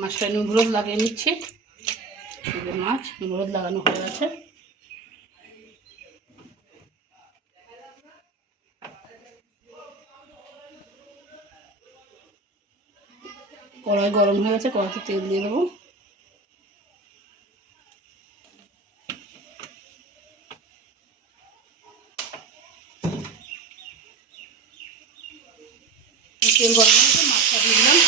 মাছটা হলুদ লাগিয়ে নিচ্ছি। মাছ হলুদ লাগানো হয়ে গেছে। কড়াই গরম হয়ে গেছে, কড়াইতে তেল দিয়ে দেবো তেল গরম হয়ে গেছে মাছটা দিয়ে দিলাম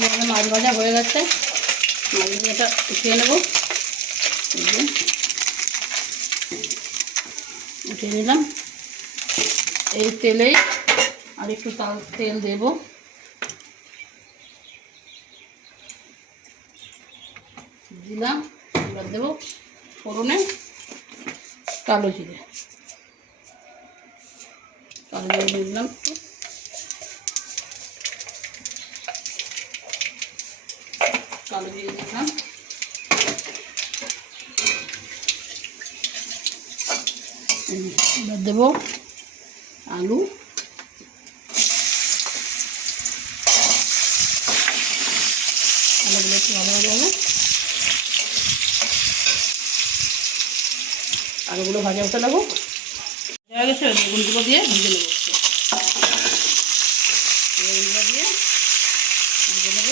আমাদের মাছ ভাজা হয়ে গেছে। মাছ ভাজাটা উঠিয়ে নেব। উঠিয়ে নিলাম। এই তেলেই আর একটু তাল, তেল দেব। দিলাম। এবার দেবো ফোড়নে কালো জিরে। কালো জিরে দিলাম। একটু। এই এবার দেবো আলু। আলুগুলো একটু ভালো ভাজা হবে। আলুগুলো ভাজা হতে লাগো। হয়ে গেছে দিয়ে ভেজে নেব একটু। বেগুনগুলো দিয়ে ভেজে নেব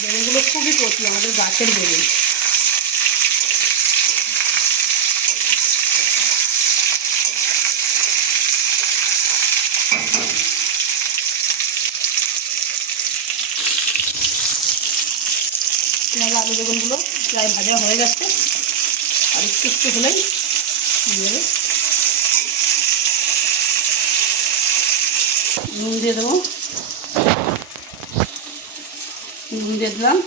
বেগুনগুলো খুবই কচি, আমাদের গাছের বেগুন। পেঁয়াজ, আলু, বেগুনগুলো প্রায় ভাজা হয়ে গেছে। আর একটু একটু হলেই নুন দিয়ে দেবো। নুন দিয়ে দিলাম।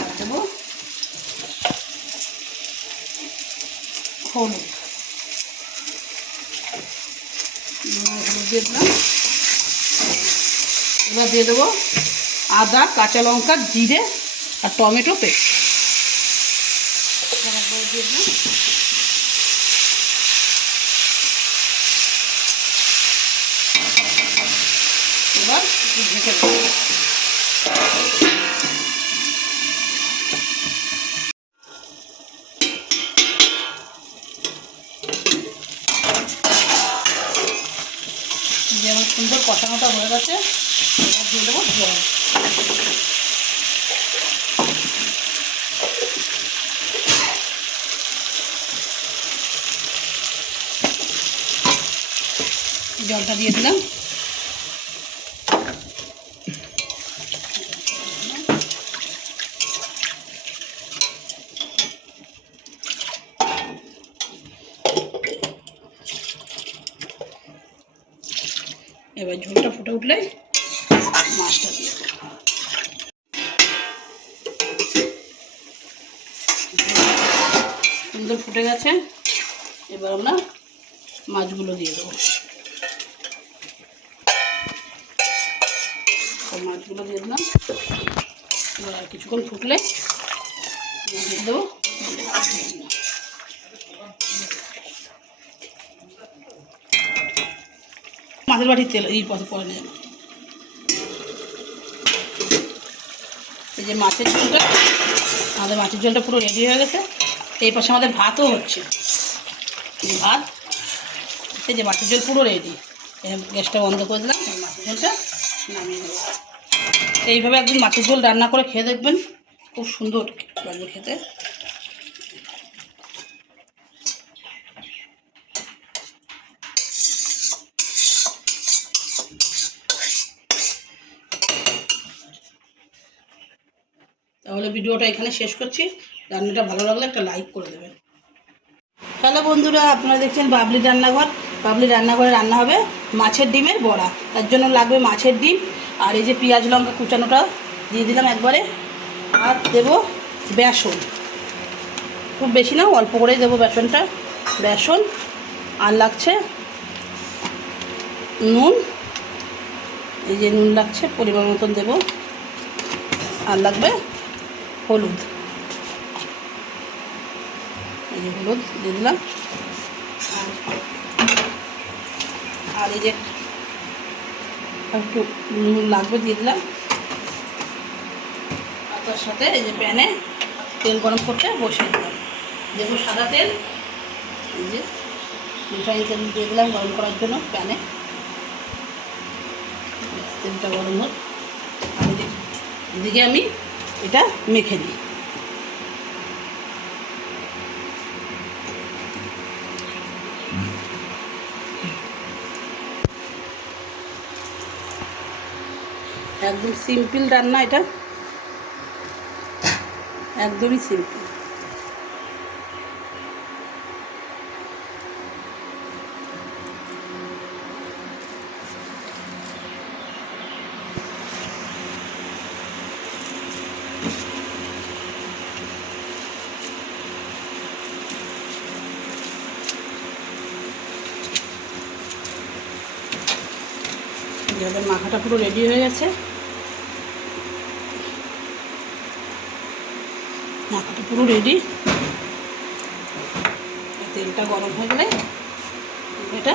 আর দেবো হলুদ। দিয়ে দিলাম। এবার দিয়ে দেবো আদা, কাঁচা লঙ্কা, জিরে আর টমেটো পেস্ট। এবার ঢেকে দেবো। যেমন সুন্দর কষানোটা হয়ে গেছে দিয়ে দেবো জল। জলটা দিয়ে দিলাম। এবার ঝোলটা ফুটে উঠলে মাছটা দিয়ে সুন্দর ফুটে গেছে। এবার আমরা মাছগুলো দিয়ে দেবো। মাছগুলো দিয়ে দিলাম। এবার কিছুক্ষণ ফুটলে দিয়ে দেবো। মাছের বাটির তেল, এই পরে নেব এই যে মাছের ঝোলটা, আমাদের মাছের ঝোলটা পুরো রেডি হয়ে গেছে। এই পাশে আমাদের ভাতও হচ্ছে। ভাত, এই যে মাছের ঝোল পুরো রেডি গ্যাসটা বন্ধ করে দিলাম মাছের ঝোলটা নামিয়ে দেবো এইভাবে একদিন মাছের ঝোল রান্না করে খেয়ে দেখবেন, খুব সুন্দর লাগবে খেতে। তাহলে ভিডিওটা এখানে শেষ করছি। রান্নাটা ভালো লাগলে একটা লাইক করে দেবেন। হ্যালো বন্ধুরা, আপনারা দেখছেন বাবলি রান্নাঘর। বাবলি রান্নাঘরে রান্না হবে মাছের ডিমের বড়া। তার জন্য লাগবে মাছের ডিম আর এই যে পেঁয়াজ লঙ্কা কুচানোটা দিয়ে দিলাম একবারে। আর দেবো বেসন। খুব বেশি না, অল্প করেই দেবো বেসনটা। বেসন আর লাগছে নুন। এই যে নুন লাগছে, পরিমাণ মতন দেবো। আর লাগবে হলুদ। এই যে হলুদ দিয়ে দিলাম। আর- এই যে একটু নুন লাগবে দিয়ে দিলাম। আর তার সাথে এই যে প্যানে তেল গরম করতে বসিয়ে দিলাম। দেবো সাদা তেল, এই যে রিফাইন তেল দিয়ে দিলাম গরম করার জন্য প্যানে। তেলটা গরম হোক। আর এদিকে আমি এটা মেখে দিই। একদম সিম্পল রান্না এটা। একদমই সিম্পল যাদের মাখাটা পুরো রেডি হয়ে গেছে। মাখাটা পুরো রেডি তেলটা গরম হয়ে গেলে এটা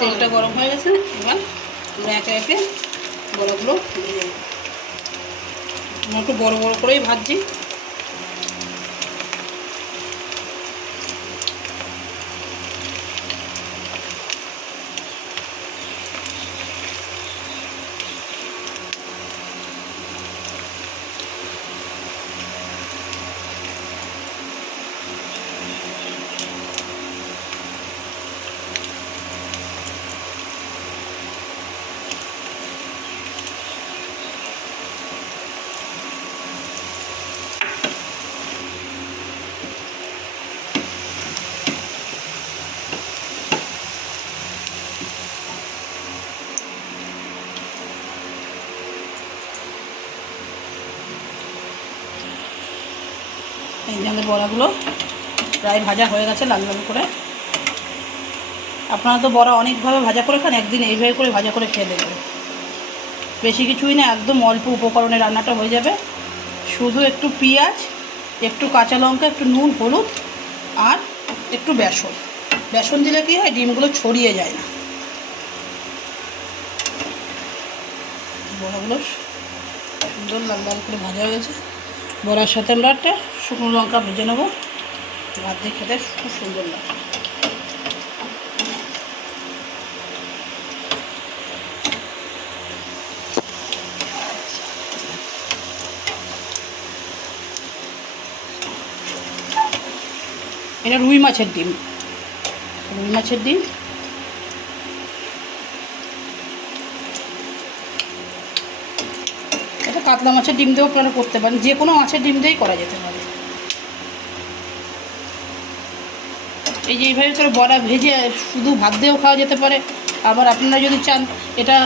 তেলটা গরম হয়ে গেছে, এবার আমরা একে একে বড়গুলো। দিয়ে একটু বড় বড় করেই ভাজছি। যে বড়াগুলো প্রায় ভাজা হয়ে গেছে লাল লাল করে। আপনারা তো বড়া অনেকভাবে ভাজা করে খান, একদিন এইভাবে করে ভাজা করে খেয়ে দেবেন বেশি কিছুই না, একদম অল্প উপকরণে রান্নাটা হয়ে যাবে। শুধু একটু পেঁয়াজ, একটু কাঁচা লঙ্কা, একটু নুন, হলুদ আর একটু বেসন। বেসন দিলে কী হয়, ডিমগুলো ছড়িয়ে যায় না। বড়াগুলো সুন্দর লাল লাল করে ভাজা হয়ে গেছে। বড়ার সাথে আমরা একটা শুকনো লঙ্কা ভেজে নেব। ভাত দিয়ে খেতে খুব সুন্দর লাগে। এটা রুই মাছের ডিম। রুই মাছের ডিম এটা কাতলা মাছের ডিম দিয়েও আপনারা করতে পারেন। যে কোনো মাছের ডিম দিয়েই করা যেতে পারে। এই যে এইভাবে করে বড়া ভেজে শুধু ভাত দিয়েও খাওয়া যেতে পারে। আবার আপনারা যদি চান, এটা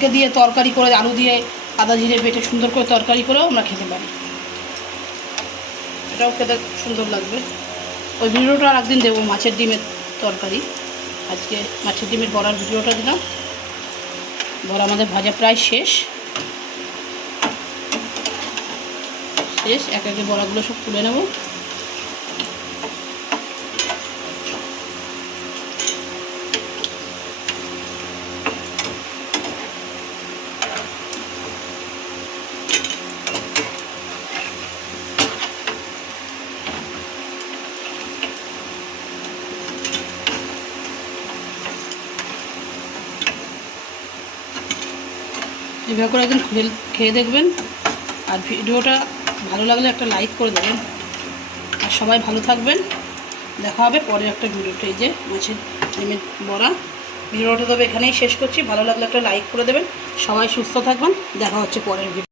কে দিয়ে তরকারি করে আলু দিয়ে আদা জিরে বেটে সুন্দর করে তরকারি করেও আমরা খেতে পারি। এটাও খেতে সুন্দর লাগবে। ওই ভিডিওটা আর একদিন দেবো, মাছের ডিমের তরকারি। আজকে মাছের ডিমের বড়ার ভিডিওটা দিলাম। বড়া আমাদের ভাজা প্রায় শেষ। শেষ, এক একে বড়াগুলো সব তুলে নেব। এভাবে করে একদিন খেয়ে খেয়ে দেখবেন। আর ভিডিওটা ভালো লাগলে একটা লাইক করে দেবেন। আর সবাই ভালো থাকবেন। দেখা হবে পরের একটা ভিডিওটা এই যে মাছের ডিমের বড়া। ভিডিওটা তবে এখানেই শেষ করছি। ভালো লাগলে একটা লাইক করে দেবেন। সবাই সুস্থ থাকবেন। দেখা হচ্ছে পরের ভিডিও